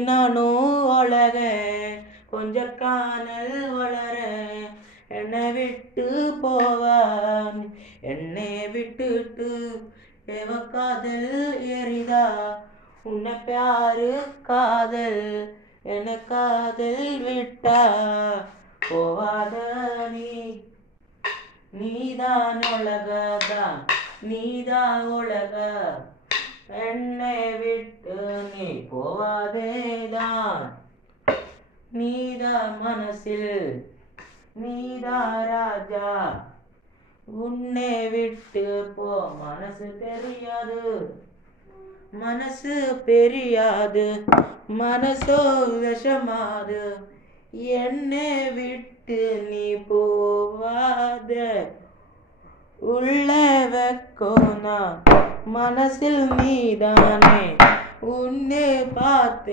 நானும் வளர கொஞ்சம் காணல் வளர என்னை விட்டு போவான் என்னை விட்டுட்டு எவ காதல் எரிதா உன்னை பியாரு காதல் என்ன காதல் விட்டா போவாத நீதான் உலகதான் நீதான் உலக என்னை விட்டு நீ போவாதேதான் நீதான் மனசில் நீதான் ராஜா உன்னை விட்டு போ மனசு பெரியாது மனசோ விஷமாது என்னை விட்டு நீ போவாத உள்ள வைக்கோனா மனசில் நீதானே உன்னை பார்த்தேன்.